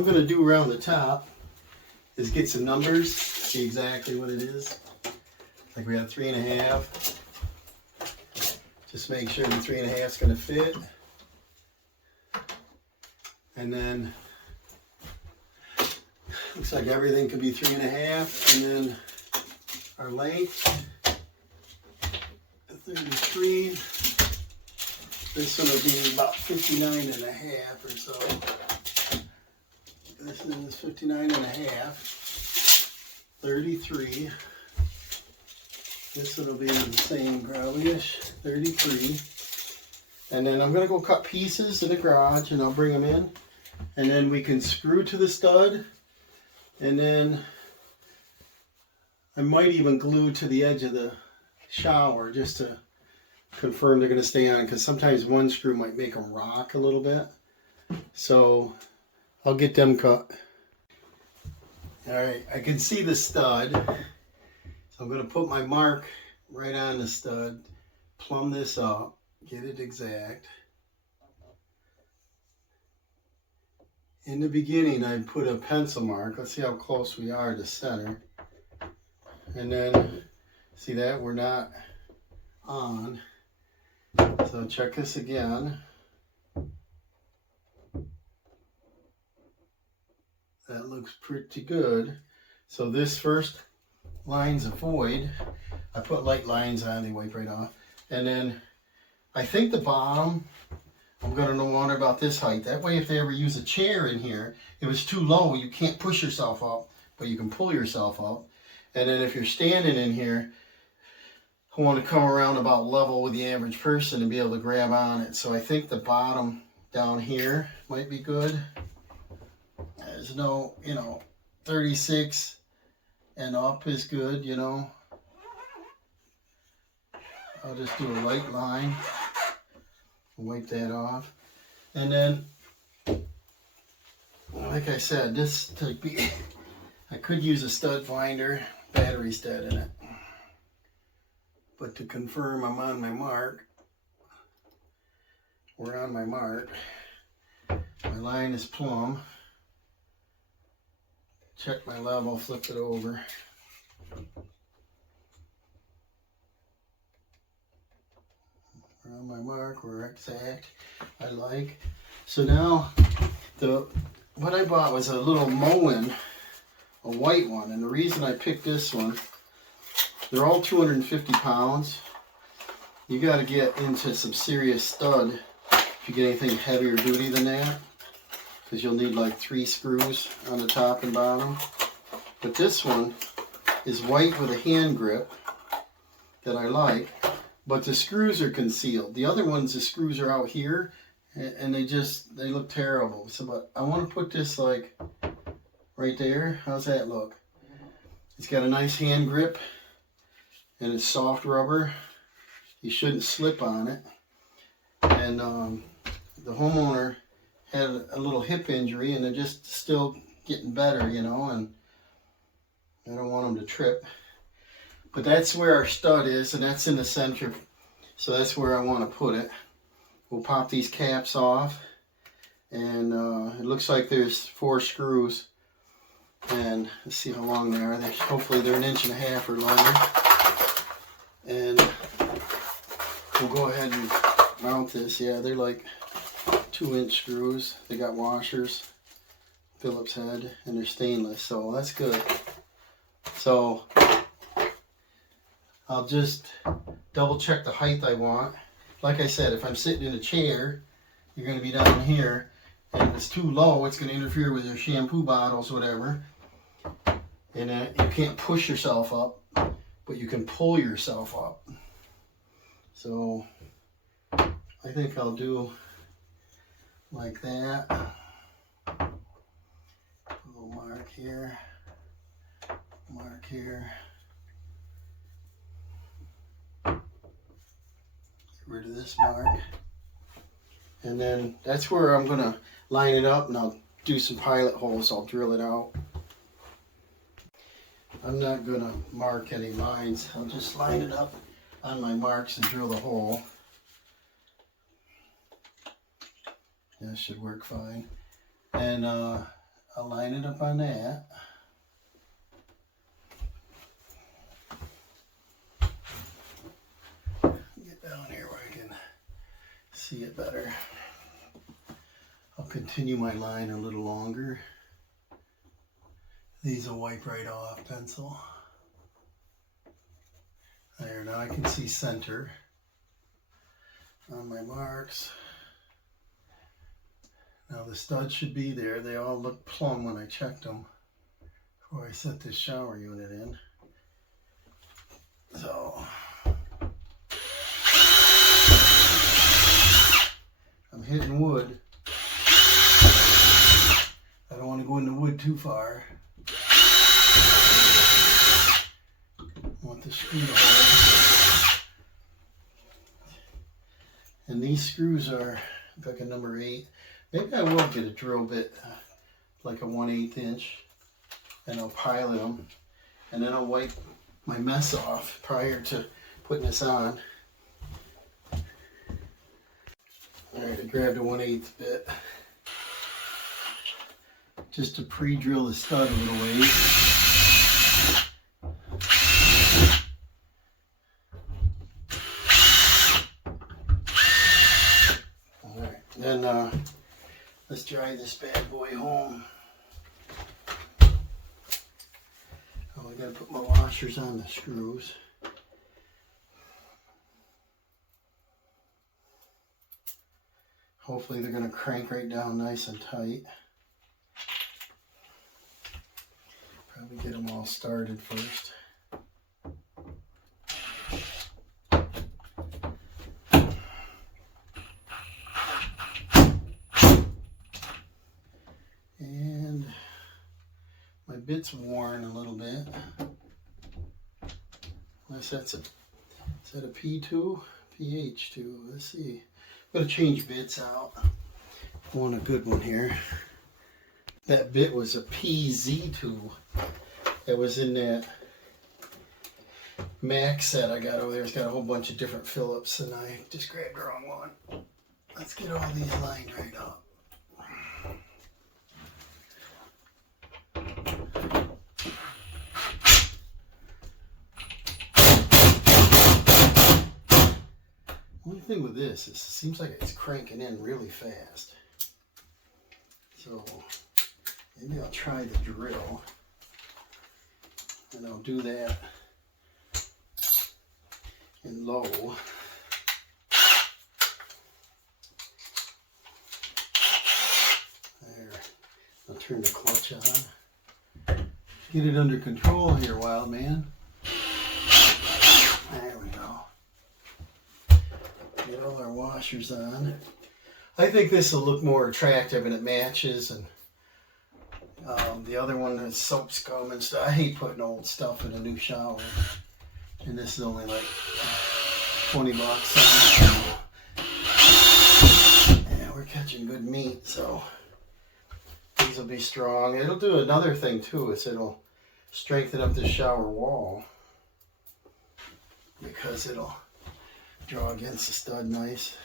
I'm going to do around the top is get some numbers, see exactly what it is. Like we have 3.5. Just make sure the 3.5 is going to fit. And then looks like everything could be 3.5. And then our length, 33. This one will be about 59.5 or so. This is 59.5. 33. This one will be the same, probably-ish, 33. And then I'm going to go cut pieces in the garage and I'll bring them in. And then we can screw to the stud. And then I might even glue to the edge of the shower just to confirm they're going to stay on, because sometimes one screw might make them rock a little bit. So I'll get them cut. Alright, I can see the stud. So I'm going to put my mark right on the stud, plumb this up, get it exact. In the beginning I put a pencil mark. Let's see how close we are to center. And then, see that? We're not on. So check this again. That looks pretty good. So this first line's a void. I put light lines on, they wipe right off. And then I think the bottom, I'm going to know more about this height. That way if they ever use a chair in here, if it's too low, you can't push yourself up, but you can pull yourself up. And then if you're standing in here, I want to come around about level with the average person and be able to grab on it. So I think the bottom down here might be good. There's no, 36 and up is good, I'll just do a light line, wipe that off. And then, like I said, I could use a stud finder, battery stud in it. But to confirm I'm on my mark, we're on my mark. My line is plumb. Check my level, flip it over. We're on my mark, we're exact. I like. So now, what I bought was a little Moen, a white one. And the reason I picked this one, they're all 250 pounds. You got to get into some serious stud if you get anything heavier duty than that, because you'll need like 3 screws on the top and bottom. But this one is white with a hand grip that I like, but the screws are concealed. The other ones, the screws are out here, and they look terrible. So, but I want to put this like right there. How's that look? It's got a nice hand grip, and it's soft rubber. You shouldn't slip on it. And the homeowner had a little hip injury, and they're just still getting better, and I don't want them to trip. But that's where our stud is, and that's in the center. So that's where I want to put it. We'll pop these caps off, and it looks like there's 4 screws. And let's see how long they are. Hopefully they're 1.5 inches or longer. And we'll go ahead and mount this. Yeah, they're like 2-inch screws. They got washers, Phillips head, and they're stainless, so that's good. So I'll just double check the height I want. Like I said, if I'm sitting in a chair, you're going to be down here, and if it's too low, it's going to interfere with your shampoo bottles, whatever. And you can't push yourself up, but you can pull yourself up. So I think I'll do like that. A little mark here, mark here. Get rid of this mark. And then that's where I'm going to line it up, and I'll do some pilot holes. I'll drill it out. I'm not going to mark any lines. I'll just line it up on my marks and drill the hole. That should work fine. And I'll line it up on that. Get down here where I can see it better. I'll continue my line a little longer. These will wipe right off, pencil. There, now I can see center on my marks. Now the studs should be there. They all look plumb when I checked them before I set this shower unit in. So I'm hitting wood. I don't want to go in the wood too far. I want the screw to hold. And these screws are like a number 8. Maybe I will get a drill bit, like a 1/8 inch, and I'll pilot them, and then I'll wipe my mess off prior to putting this on. Alright, I grabbed a 1/8 bit, just to pre-drill the stud a little ways. Alright, then let's dry this bad boy home. Oh, I gotta put my washers on the screws. Hopefully they're gonna crank right down nice and tight. Probably get them all started first. And my bit's worn a little bit. Unless that's is that a P2? PH2, let's see. I'm gonna change bits out. I want a good one here. That bit was a PZ2. That was in that Max set I got over there. It's got a whole bunch of different Phillips, and I just grabbed the wrong one. Let's get all these lined right up. Only thing with this is it seems like it's cranking in really fast. So maybe I'll try the drill, and I'll do that in low. There. I'll turn the clutch on. Get it under control here, wild man. There we go. Get all our washers on. I think this will look more attractive and it matches, and the other one is soap scum and stuff. I hate putting old stuff in a new shower, and this is only like 20 bucks something. Yeah, we're catching good meat, so these will be strong. It'll do another thing too, is it'll strengthen up the shower wall, because it'll draw against the stud nice.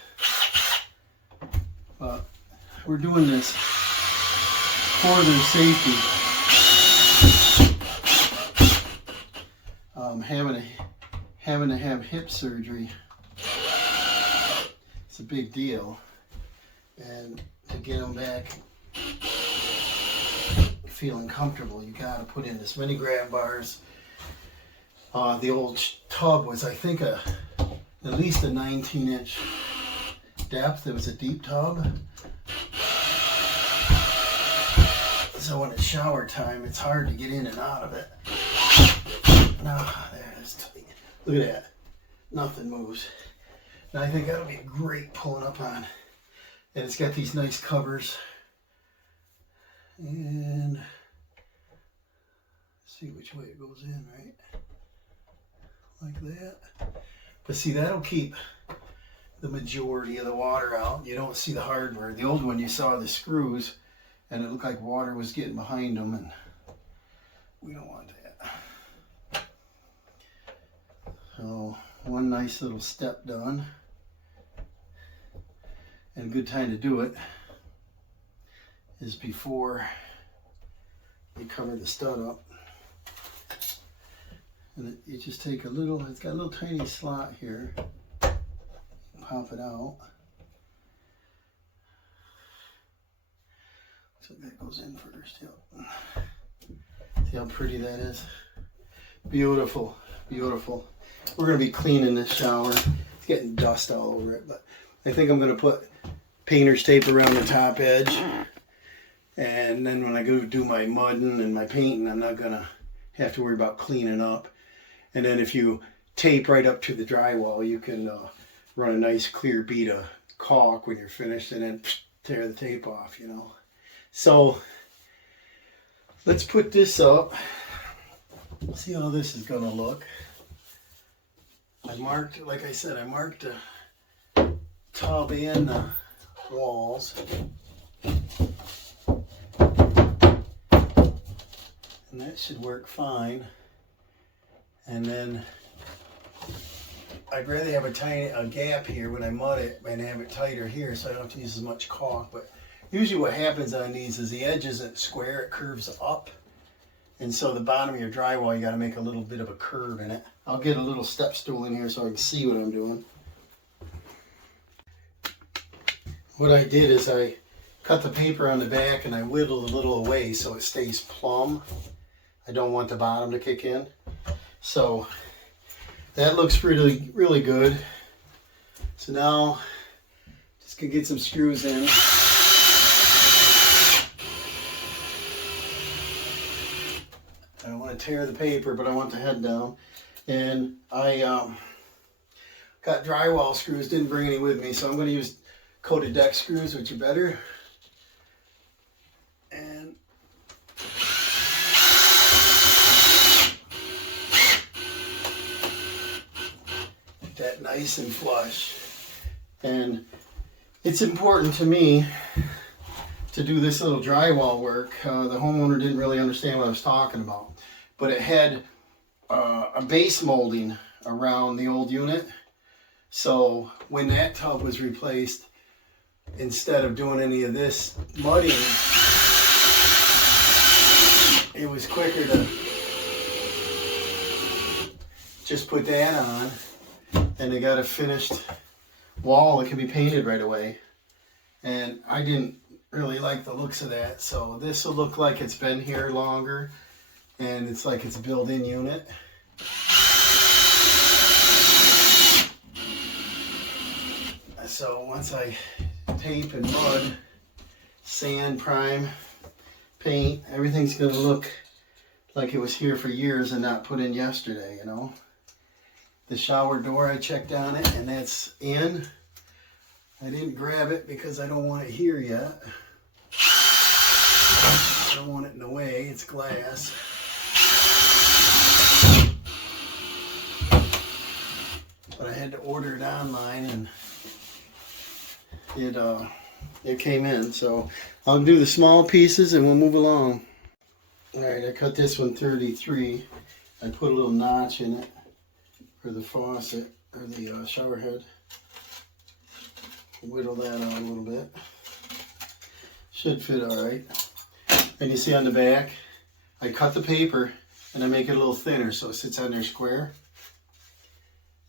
But we're doing this for their safety. Having to have hip surgery, it's a big deal, and to get them back feeling comfortable, you got to put in this many grab bars. The old tub was, I think, at least a 19-inch depth. It was a deep tub. So when it's shower time, it's hard to get in and out of it. Now, there it is. Look at that. Nothing moves. And I think that'll be great pulling up on. And it's got these nice covers. And see which way it goes in, right? Like that. But see, that'll keep the majority of the water out. You don't see the hardware. The old one, you saw the screws, and it looked like water was getting behind them, and we don't want that. So one nice little step done, and a good time to do it is before you cover the stud up. And you just take a little, it's got a little tiny slot here. Pop it out. So that goes in first. Yep. See how pretty that is? Beautiful, beautiful. We're going to be cleaning this shower. It's getting dust all over it, but I think I'm going to put painter's tape around the top edge. And then when I go do my mudding and my painting, I'm not going to have to worry about cleaning up. And then if you tape right up to the drywall, you can run a nice clear bead of caulk when you're finished and then tear the tape off, you know. So let's put this up. See how this is going to look. I marked, like I said, I marked the tub and the walls. And that should work fine. And then I'd rather have a gap here when I mud it and have it tighter here so I don't have to use as much caulk. But usually what happens on these is the edge isn't square, it curves up. And so the bottom of your drywall, you got to make a little bit of a curve in it. I'll get a little step stool in here so I can see what I'm doing. What I did is I cut the paper on the back and I whittled a little away so it stays plumb. I don't want the bottom to kick in. So that looks really, really good. So now just gonna get some screws in. I don't want to tear the paper, but I want the head down. And I got drywall screws, didn't bring any with me, so I'm going to use coated deck screws, which are better. And get that nice and flush. And it's important to me to do this little drywall work. The homeowner didn't really understand what I was talking about, but it had a base molding around the old unit. So when that tub was replaced, instead of doing any of this mudding, it was quicker to just put that on, and they got a finished wall that can be painted right away. And I didn't really like the looks of that, so this will look like it's been here longer and it's like it's a built-in unit. So once I tape and mud, sand, prime, paint, everything's gonna look like it was here for years and not put in yesterday, you know. The shower door, I checked on it and that's in. I didn't grab it because I don't want it here yet. I don't want it in the way, it's glass. But I had to order it online and it came in. So I'll do the small pieces and we'll move along. Alright, I cut this one 33. I put a little notch in it for the faucet, or the shower head. Whittle that out a little bit. Should fit alright. And you see on the back, I cut the paper and I make it a little thinner so it sits on there square.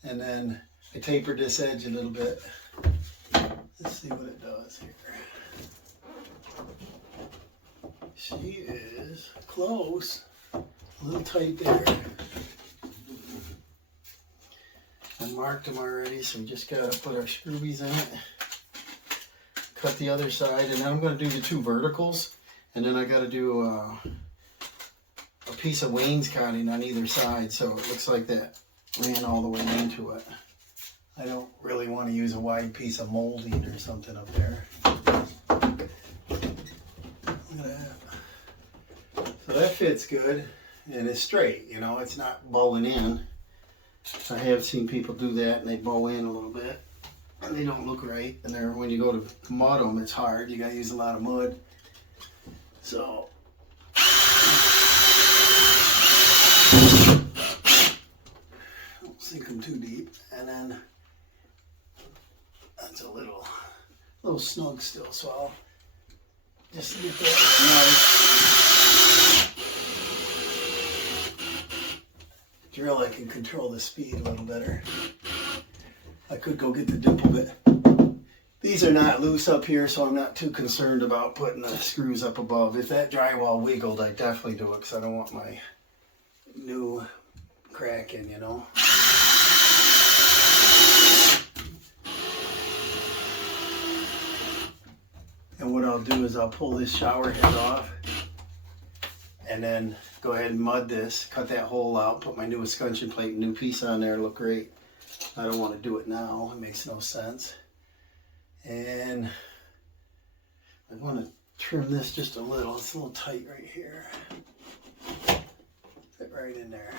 And then I tapered this edge a little bit. Let's see what it does here. She is close. A little tight there. I marked them already, so we just gotta put our screwies in it. Cut the other side, and then I'm going to do the two verticals, and then I got to do a piece of wainscoting on either side, so it looks like that ran all the way into it. I don't really want to use a wide piece of molding or something up there. Look at that. So that fits good, and it's straight, you know, it's not bowing in. I have seen people do that, and they bow in a little bit. And they don't look right, and when you go to mud them, it's hard. You got to use a lot of mud. So don't sink them too deep, and then that's a little snug still. So I'll just get that nice. drill, I can control the speed a little better. I could go get the dimple bit. These are not loose up here, so I'm not too concerned about putting the screws up above. If that drywall wiggled, I'd definitely do it because I don't want my new cracking, you know. And what I'll do is I'll pull this shower head off and then go ahead and mud this, cut that hole out, put my new escutcheon plate, new piece on there, look great. I don't want to do it now, it makes no sense. And I want to trim this just a little, it's a little tight right here. Fit right in there.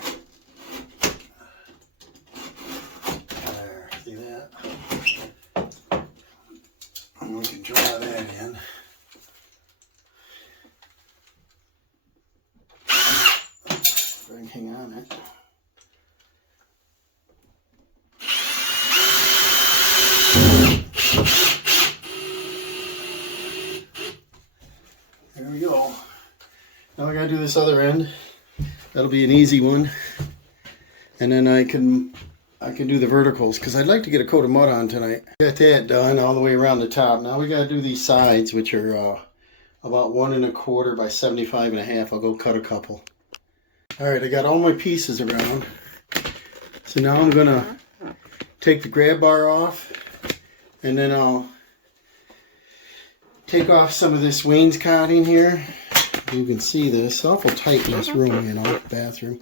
There, see that? And we can draw that in. If I can hang on it. There we go. Now I gotta do this other end. That'll be an easy one. And then I can do the verticals because I'd like to get a coat of mud on tonight. Got that done all the way around the top. Now we gotta do these sides, which are about 1 1/4 by 75 1/2. I'll go cut a couple. All right, I got all my pieces around. So now I'm gonna take the grab bar off, and then I'll take off some of this wainscoting here. You can see this. It's awful tight in this room, you know, bathroom.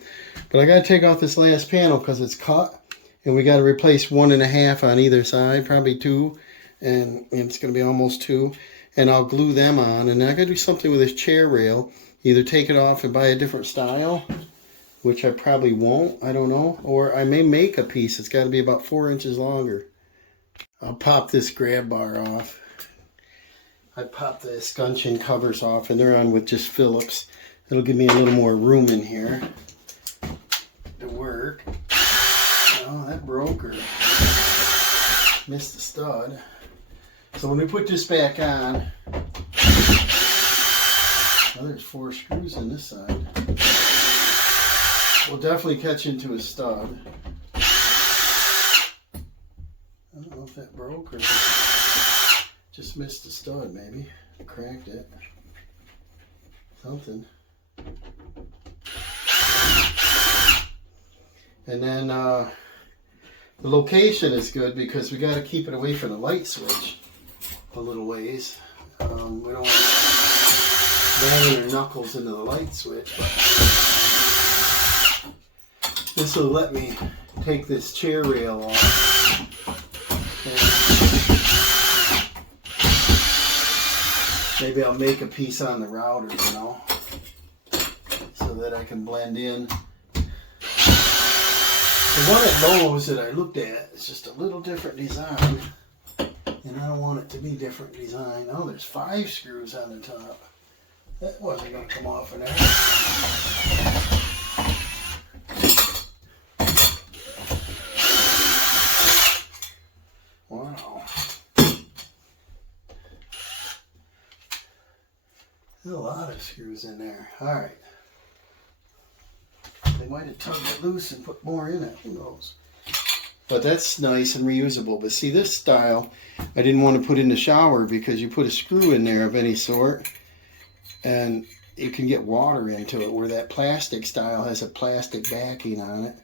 But I got to take off this last panel because it's cut. And we got to replace 1 1/2 on either side, probably 2. And it's going to be almost 2. And I'll glue them on. And then I got to do something with this chair rail. Either take it off and buy a different style, which I probably won't. I don't know. Or I may make a piece. It's got to be about 4 inches longer. I'll pop this grab bar off. I popped the escutcheon covers off, and they're on with just Phillips. It'll give me a little more room in here to work. Oh, that broke or missed the stud. So when we put this back on, well, there's 4 screws in this side. We'll definitely catch into a stud. I don't know if that broke or just missed the stud, maybe. Cracked it. Something. And then the location is good because we got to keep it away from the light switch a little ways. We don't want to bang our knuckles into the light switch. This will let me take this chair rail off. Maybe I'll make a piece on the router, you know, so that I can blend in. The one at Lowe's that I looked at is just a little different design, and I don't want it to be different design. Oh, there's 5 screws on the top. That wasn't going to come off in there. Wow. There's a lot of screws in there. Alright. They might have tugged it loose and put more in it. Who knows? But that's nice and reusable. But see, this style, I didn't want to put in the shower because you put a screw in there of any sort and you can get water into it, where that plastic style has a plastic backing on it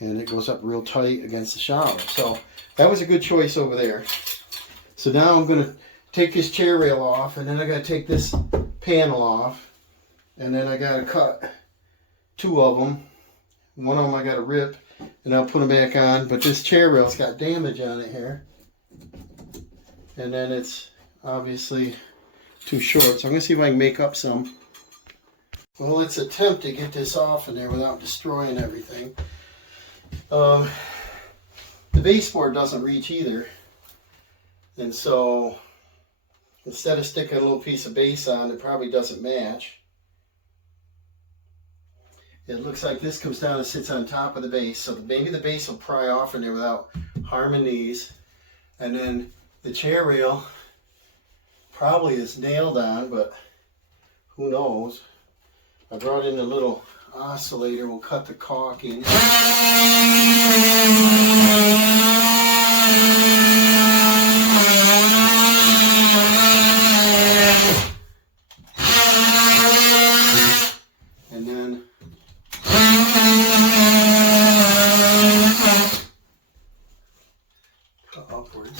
and it goes up real tight against the shower. So that was a good choice over there. So now I'm going to take this chair rail off, and then I got to take this panel off, and then I got to cut 2 of them. One of them I got to rip, and I'll put them back on. But this chair rail's got damage on it here, and then it's obviously too short. So I'm going to see if I can make up some. Well, let's attempt to get this off in there without destroying everything. The baseboard doesn't reach either, and so instead of sticking a little piece of base on, it probably doesn't match. It looks like this comes down and sits on top of the base, so maybe the base will pry off in there without harming these. And then the chair rail probably is nailed on, but who knows. I brought in a little oscillator will cut the caulking. And then cut upwards.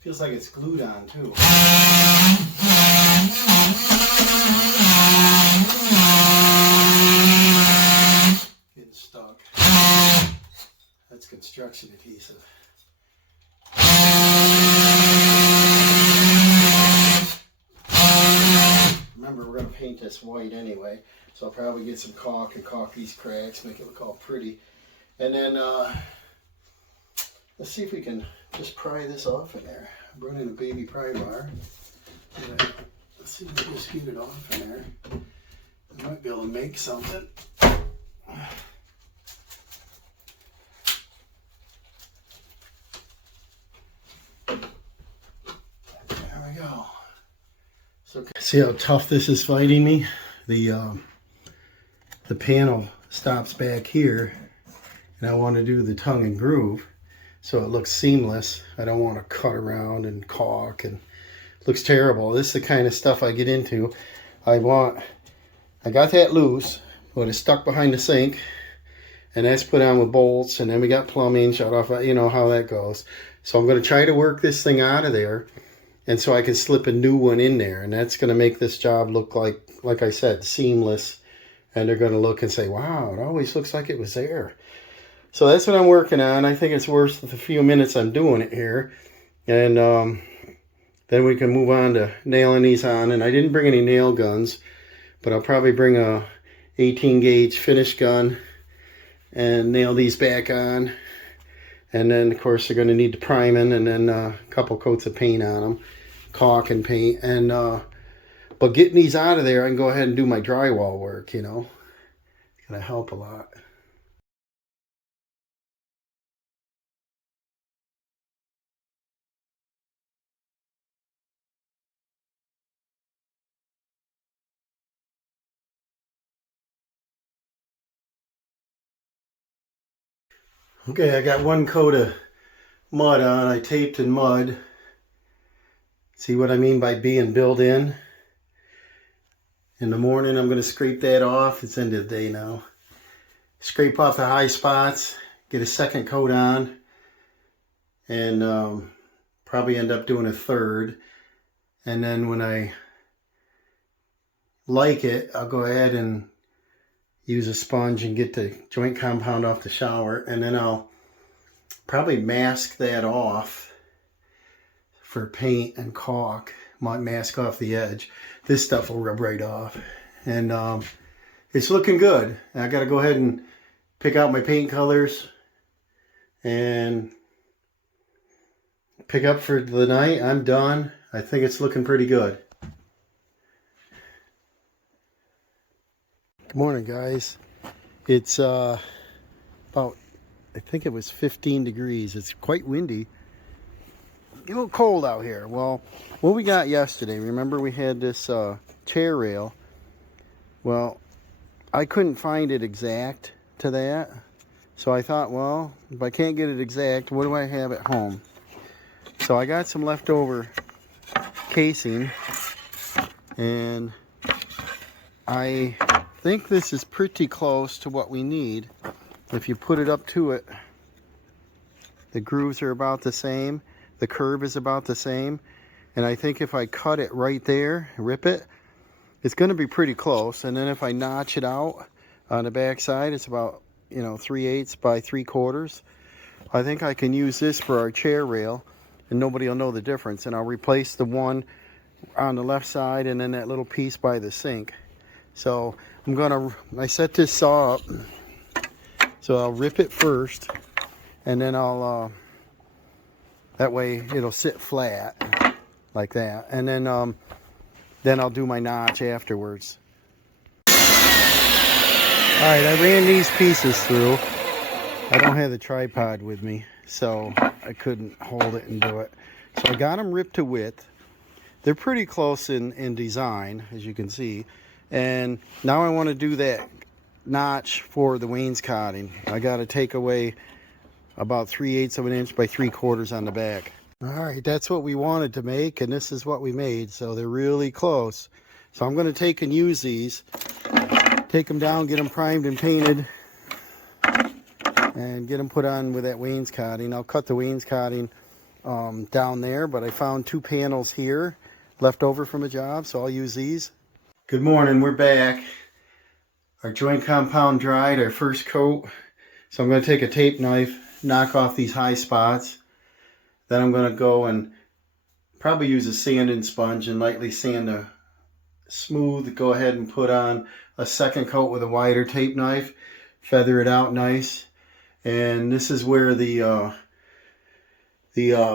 Feels like it's glued on too. Getting stuck. That's construction adhesive. Remember, we're going to paint this white anyway, so I'll probably get some caulk and caulk these cracks, make it look all pretty. And then let's see if we can just pry this off in there. I'm running a baby pry bar. Let's see if we can just get it off in there. I might be able to make something. There we go. So see how tough this is fighting me? The panel stops back here, and I want to do the tongue and groove so it looks seamless. I don't want to cut around and caulk, and it looks terrible. This is the kind of stuff I get into. I got that loose, but it's stuck behind the sink, and that's put on with bolts, and then we got plumbing shut off. You know how that goes. So I'm going to try to work this thing out of there, and so I can slip a new one in there, and that's going to make this job look like I said, seamless. And they're going to look and say, wow, it always looks like it was there. So that's what I'm working on. I think it's worth the few minutes I'm doing it here. And then we can move on to nailing these on. And I didn't bring any nail guns, but I'll probably bring a 18 gauge finish gun and nail these back on. And then, of course, they're going to need the priming and then a couple coats of paint on them, caulk and paint. And but getting these out of there, I can go ahead and do my drywall work, you know. It's going to help a lot. Okay, I got one coat of mud on. I taped in mud. See what I mean by being built in? In the morning, I'm going to scrape that off. It's end of the day now. Scrape off the high spots, get a second coat on, and probably end up doing a third. And then when I like it, I'll go ahead and use a sponge and get the joint compound off the shower, and then I'll probably mask that off for paint and caulk. Might mask off the edge. This stuff will rub right off, and it's looking good. I got to go ahead and pick out my paint colors and pick up for the night. I'm done. I think it's looking pretty good. Good morning, guys. It's about, I think it was 15 degrees. It's quite windy. A little cold out here. Well, what we got yesterday, remember we had this chair rail. Well, I couldn't find it exact to that. So I thought, well, if I can't get it exact, what do I have at home? So I got some leftover casing, and I think this is pretty close to what we need. If you put it up to it, the grooves are about the same. The curve is about the same. And I think if I cut it right there, rip it, it's going to be pretty close. And then if I notch it out on the back side, it's about, 3/8 by 3/4. I think I can use this for our chair rail, and nobody will know the difference. And I'll replace the one on the left side and then that little piece by the sink. So I set this saw up, so I'll rip it first, and then that way it'll sit flat like that, and then I'll do my notch afterwards. All right, I ran these pieces through, I don't have the tripod with me, so I couldn't hold it and do it. So I got them ripped to width. They're pretty close in design, as you can see. And now I want to do that notch for the wainscoting. I got to take away about 3/8 of an inch by 3/4 on the back. All right, that's what we wanted to make, and this is what we made. So they're really close. So I'm going to take and use these, take them down, get them primed and painted, and get them put on with that wainscoting. I'll cut the wainscoting down there, but I found 2 panels here left over from a job, so I'll use these. Good morning, we're back. Our joint compound dried, our first coat. So I'm going to take a tape knife, knock off these high spots. Then I'm going to go and probably use a sanding sponge and lightly sand the smooth. Go ahead and put on a second coat with a wider tape knife. Feather it out nice. And this is where the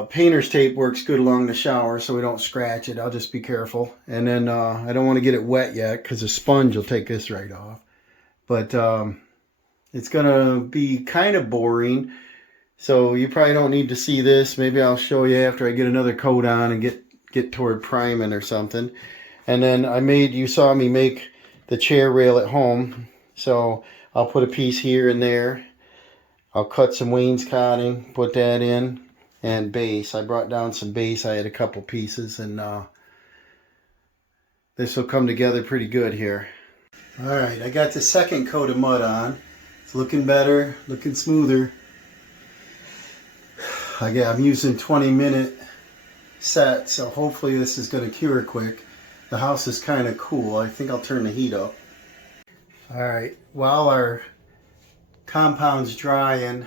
painter's tape works good along the shower, so we don't scratch it. I'll just be careful. And then I don't want to get it wet yet because the sponge will take this right off. But it's going to be kind of boring, so you probably don't need to see this. Maybe I'll show you after I get another coat on and get toward priming or something. And then you saw me make the chair rail at home. So I'll put a piece here and there. I'll cut some wainscoting, put that in, and base. I brought down some base. I had a couple pieces, and this will come together pretty good here. All right, I got the second coat of mud on. It's looking better, looking smoother. I'm using 20-minute set, so hopefully this is going to cure quick. The house is kind of cool. I think I'll turn the heat up. All right, while our compound's drying,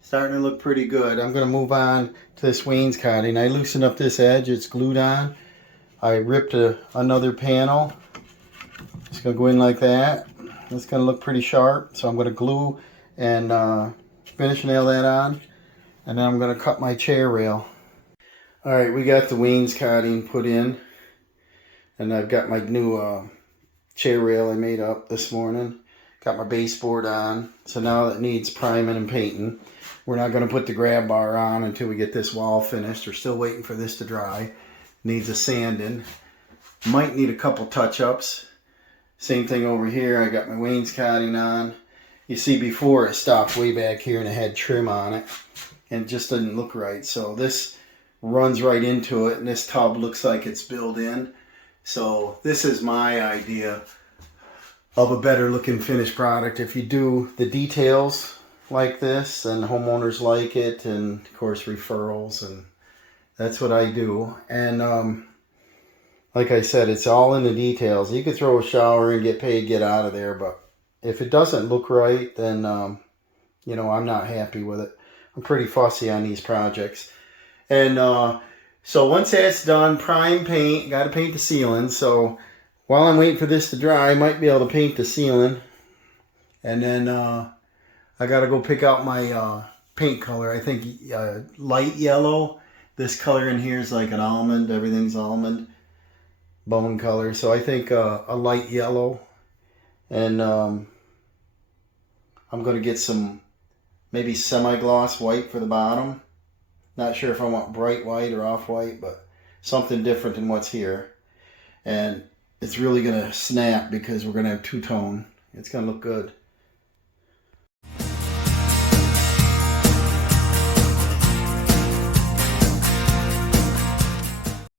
starting to look pretty good, I'm going to move on to this wainscoting. I loosened up this edge, it's glued on. I ripped another panel. Just going to go in like that. It's going to look pretty sharp, so I'm going to glue and finish nail that on. And then I'm going to cut my chair rail. All right, we got the wainscoting put in. And I've got my new chair rail I made up this morning. Got my baseboard on. So now it needs priming and painting. We're not going to put the grab bar on until we get this wall finished. We're still waiting for this to dry. Needs a sanding. Might need a couple touch-ups. Same thing over here. I got my wainscoting on. You see before it stopped way back here and it had trim on it. And it just didn't look right. So this runs right into it, and this tub looks like it's built in. So this is my idea of a better looking finished product. If you do the details like this, and homeowners like it, and of course referrals, and that's what I do. And like I said, it's all in the details. You could throw a shower and get paid, get out of there, but if it doesn't look right, then you know, I'm not happy with it. I'm pretty fussy on these projects. And so once that's done, prime paint, got to paint the ceiling. So while I'm waiting for this to dry, I might be able to paint the ceiling. And then I got to go pick out my paint color. I think light yellow. This color in here is like an almond. Everything's almond bone color. So I think a light yellow. And I'm going to get some maybe semi-gloss white for the bottom. Not sure if I want bright white or off-white, but something different than what's here. And it's really going to snap because we're going to have two-tone. It's going to look good.